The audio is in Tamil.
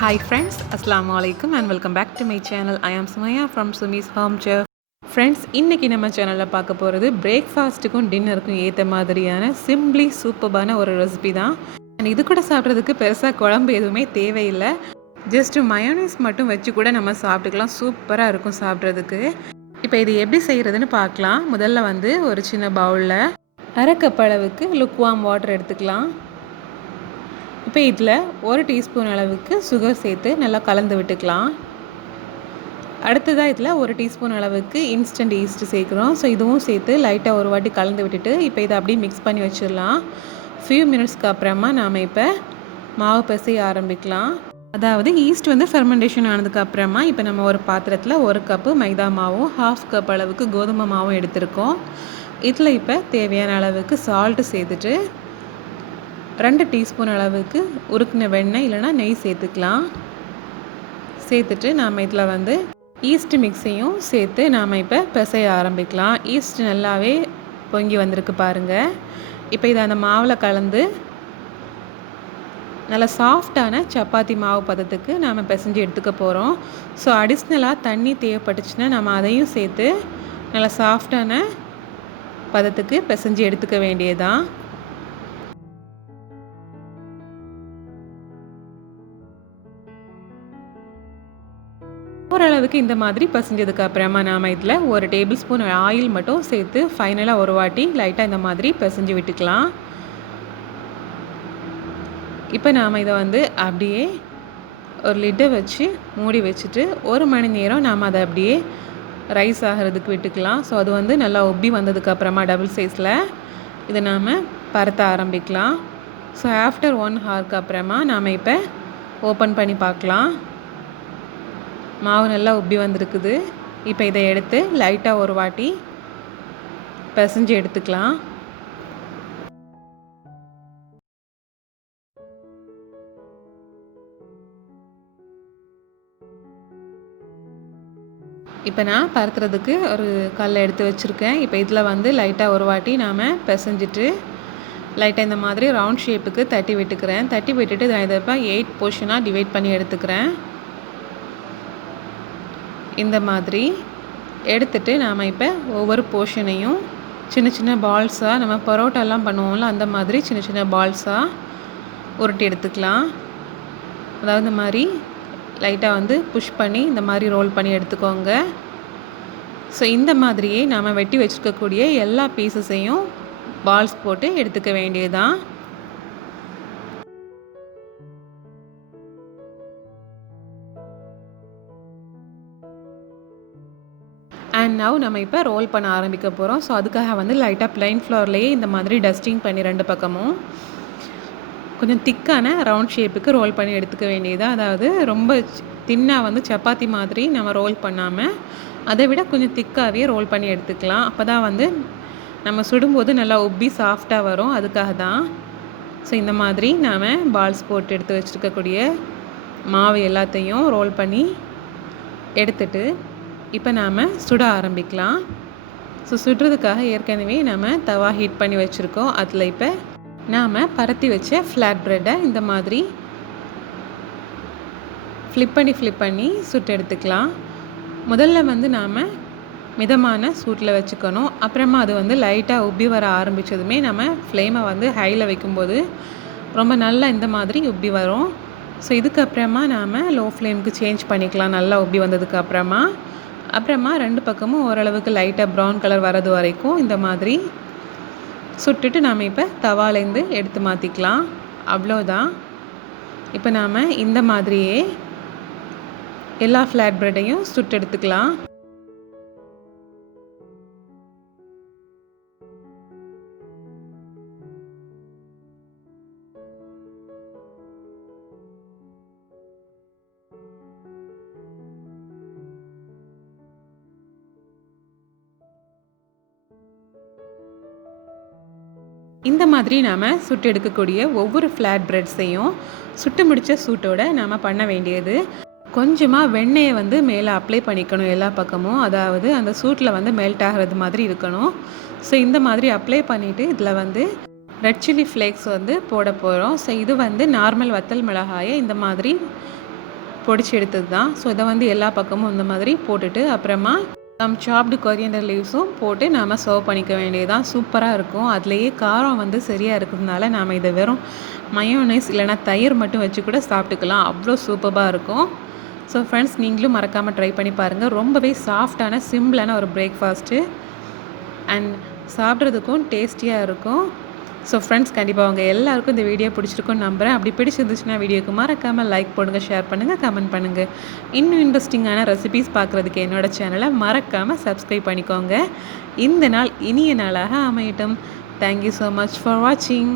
Hi friends, Assalamu alaikum and welcome back to my channel. I am Sumaya from Sumi's Home Chef. Friends, இன்றைக்கி நம்ம சேனலில் பார்க்க போகிறது பிரேக்ஃபாஸ்ட்டுக்கும் டின்னருக்கும் ஏற்ற மாதிரியான சிம்பிளி சூப்பரான ஒரு ரெசிபி தான். அண்ட் இது கூட சாப்பிட்றதுக்கு பெருசாக குழம்பு எதுவுமே தேவையில்லை. ஜஸ்ட்டு மயோனைஸ் மட்டும் வச்சு கூட நம்ம சாப்பிட்டுக்கலாம். சூப்பராக இருக்கும் சாப்பிட்றதுக்கு. இப்போ இது எப்படி செய்கிறதுன்னு பார்க்கலாம். முதல்ல ஒரு சின்ன பவுலில் அரை கப் அளவுக்கு லுக்வார்ம் வாட்டர் எடுத்துக்கலாம். இப்போ இதில் 1 டீஸ்பூன் அளவுக்கு சுகர் சேர்த்து நல்லா கலந்து விட்டுக்கலாம். அடுத்ததாக இதில் 1 டீஸ்பூன் அளவுக்கு இன்ஸ்டன்ட் ஈஸ்ட் சேர்க்குறோம். ஸோ இதுவும் சேர்த்து லைட்டாக ஒரு வாட்டி கலந்து விட்டுட்டு இப்போ இதை அப்படியே மிக்ஸ் பண்ணி வச்சிடலாம். ஃபியூ மினிட்ஸ்க்கு அப்புறமா நாம் இப்போ மாவு பிசைய ஆரம்பிக்கலாம். அதாவது ஈஸ்ட் ஃபெர்மெண்டேஷன் ஆனதுக்கு அப்புறமா இப்போ நம்ம ஒரு பாத்திரத்தில் 1 கப்பு மைதா மாவும் 1/2 கப் அளவுக்கு கோதுமை மாவும் எடுத்திருக்கோம். இதில் இப்போ தேவையான அளவுக்கு சால்ட்டு சேர்த்துட்டு 2 டீஸ்பூன் அளவுக்கு உருக்கின வெண்ணெய் இல்லைனா நெய் சேர்த்துக்கலாம். சேர்த்துட்டு நாம் இதில் ஈஸ்ட் மிக்ஸையும் சேர்த்து நாம் இப்போ பிசைய ஆரம்பிக்கலாம். ஈஸ்ட் நல்லாவே பொங்கி வந்திருக்கு பாருங்கள். இப்போ இதை அந்த மாவில் கலந்து நல்லா சாஃப்டான சப்பாத்தி மாவு பதத்துக்கு நாம் பிசைஞ்சு எடுத்துக்க போகிறோம். ஸோ அடிஷ்னலாக தண்ணி தேவைப்பட்டுச்சுன்னா நம்ம அதையும் சேர்த்து நல்லா சாஃப்டான பதத்துக்கு பிசைஞ்சு எடுத்துக்க வேண்டியதான். ஓரளவுக்கு இந்த மாதிரி பசஞ்சதுக்கு அப்புறமா நாம் இதில் 1 டேபிள் ஸ்பூன் ஆயில் மட்டும் சேர்த்து ஃபைனலாக ஒரு வாட்டி லைட்டாக இந்த மாதிரி பிசைஞ்சு விட்டுக்கலாம். இப்போ நாம் இதை அப்படியே ஒரு லிட்டை வச்சு மூடி வச்சுட்டு 1 மணி நேரம் நாம் அதை அப்படியே ரைஸ் ஆகிறதுக்கு விட்டுக்கலாம். ஸோ அது நல்லா ஒப்பி வந்ததுக்கப்புறமா டபுள் சைஸில் இதை நாம் பரத்த ஆரம்பிக்கலாம். ஸோ ஆஃப்டர் 1 ஹவருக்கு அப்புறமா நாம் இப்போ ஓப்பன் பண்ணி பார்க்கலாம். மாவு நல்லா உப்பி வந்திருக்குது. இப்போ இதை எடுத்து லைட்டாக ஒரு வாட்டி பிசைஞ்சு எடுத்துக்கலாம். இப்போ நான் பரத்துறதுக்கு ஒரு கல்லை எடுத்து வச்சுருக்கேன். இப்போ இதில் லைட்டாக ஒரு வாட்டி நாம் பிசைஞ்சிட்டு லைட்டாக இந்த மாதிரி ரவுண்ட் ஷேப்புக்கு தட்டி விட்டுக்கிறேன். தட்டி விட்டுட்டு இதை இப்போ 8 போர்ஷனாக டிவைட் பண்ணி எடுத்துக்கிறேன். இந்த மாதிரி எடுத்துட்டு நாம் இப்போ ஒவ்வொரு போர்ஷனையும் சின்ன சின்ன பால்ஸாக நம்ம பரோட்டாலாம் பண்ணுவோம்ல அந்த மாதிரி சின்ன சின்ன பால்ஸாக உருட்டி எடுத்துக்கலாம். அதாவது இந்த மாதிரி லைட்டாக புஷ் பண்ணி இந்த மாதிரி ரோல் பண்ணி எடுத்துக்கோங்க. ஸோ இந்த மாதிரியே நாம் வெட்டி வச்சுருக்கக்கூடிய எல்லா பீசஸையும் பால்ஸ் போட்டு எடுத்துக்க வேண்டியதுதான். அண்ட் நவ் நம்ம இப்போ ரோல் பண்ண ஆரம்பிக்க போகிறோம். ஸோ அதுக்காக லைட்டாக ப்ளைன் ஃப்ளோர்லேயே இந்த மாதிரி டஸ்டிங் பண்ணி 2 பக்கமும் கொஞ்சம் திக்கான ரவுண்ட் ஷேப்புக்கு ரோல் பண்ணி எடுத்துக்க வேண்டியது. அதாவது ரொம்ப தின்னாக சப்பாத்தி மாதிரி நம்ம ரோல் பண்ணாமல் அதை விட கொஞ்சம் திக்காகவே ரோல் பண்ணி எடுத்துக்கலாம். அப்போ தான் நம்ம சுடும்போது நல்லா உப்பி சாஃப்டாக வரும். அதுக்காக தான். ஸோ இந்த மாதிரி நாம் பால்ஸ் போட்டு எடுத்து வச்சுருக்கக்கூடிய மாவு எல்லாத்தையும் ரோல் பண்ணி எடுத்துட்டு இப்போ நாம் சுட ஆரம்பிக்கலாம். ஸோ சுடுறதுக்காக ஏற்கனவே நம்ம தவா ஹீட் பண்ணி வச்சுருக்கோம். அதில் இப்போ நாம் பரத்தி வச்ச ஃப்ளாட் ப்ரெட்டை இந்த மாதிரி ஃப்ளிப் பண்ணி சுட்டு எடுத்துக்கலாம். முதல்ல நாம் மிதமான சூட்டில் வச்சுக்கணும். அப்புறமா அது லைட்டாக உப்பி வர ஆரம்பித்ததுமே நம்ம ஃப்ளேமை ஹையில் வைக்கும்போது ரொம்ப நல்லா இந்த மாதிரி உப்பி வரும். ஸோ இதுக்கப்புறமா நாம் லோ ஃப்ளேமுக்கு சேஞ்ச் பண்ணிக்கலாம். நல்லா உப்பி வந்ததுக்கு அப்புறமா 2 பக்கமும் ஓரளவுக்கு லைட்டாக ப்ரௌன் கலர் வரது வரைக்கும் இந்த மாதிரி சுட்டுட்டு நாம் இப்போ தவாலேருந்து எடுத்து மாற்றிக்கலாம். அவ்வளோதான். இப்போ நாம் இந்த மாதிரியே எல்லா ஃப்ளாட் ப்ரெட்டையும் சுட்டு எடுத்துக்கலாம். இந்த மாதிரி நாம் சுட்டு எடுக்கக்கூடிய ஒவ்வொரு ஃப்ளாட் ப்ரெட்ஸையும் சுட்டு முடித்த சூட்டோடு நாம் பண்ண வேண்டியது. கொஞ்சமாக வெண்ணெயை மேலே அப்ளை பண்ணிக்கணும் எல்லா பக்கமும். அதாவது அந்த சூட்டில் மெல்ட் ஆகிறது மாதிரி இருக்கணும். ஸோ இந்த மாதிரி அப்ளை பண்ணிவிட்டு இதில் ரெட் சில்லி ஃப்ளேக்ஸ் போட போகிறோம். ஸோ இது நார்மல் வத்தல் மிளகாயை இந்த மாதிரி பொடிச்சு எடுத்தது தான். ஸோ இதை வந்து எல்லா பக்கமும் இந்த மாதிரி போட்டுட்டு அப்புறமா சாப்டு கொரியண்டர் லீவ்ஸும் போட்டு நாம் சர்வ் பண்ணிக்க வேண்டியதுதான். சூப்பராக இருக்கும். அதுலேயே காரம் வந்து சரியாக இருக்கிறதுனால நாம் இதை வெறும் மயோனைஸ் இல்லைனா தயிர் மட்டும் வச்சு கூட சாப்பிட்டுக்கலாம். அவ்வளோ சூப்பராக இருக்கும். ஸோ ஃப்ரெண்ட்ஸ், நீங்களும் மறக்காமல் ட்ரை பண்ணி பாருங்கள். ரொம்பவே சாஃப்டான சிம்பிளான ஒரு பிரேக்ஃபாஸ்ட்டு அண்ட் சாப்பிட்றதுக்கும் டேஸ்டியாக இருக்கும். ஸோ ஃப்ரெண்ட்ஸ், கண்டிப்பாக அவங்க எல்லாருக்கும் இந்த வீடியோ பிடிச்சிருக்குன்னு நம்புகிறேன். அப்படி பிடிச்சிருந்துச்சுன்னா வீடியோக்கு மறக்காமல் லைக் போடுங்க, ஷேர் பண்ணுங்கள், கமெண்ட் பண்ணுங்கள். இன்னும் இன்ட்ரெஸ்டிங்கான ரெசிபீஸ் பார்க்குறதுக்கு என்னோடய சேனலை மறக்காமல் சப்ஸ்கிரைப் பண்ணிக்கோங்க. இந்த நாள் இனிய நாளாக அமையட்டும். தேங்க்யூ ஸோ மச் ஃபார் வாட்சிங்.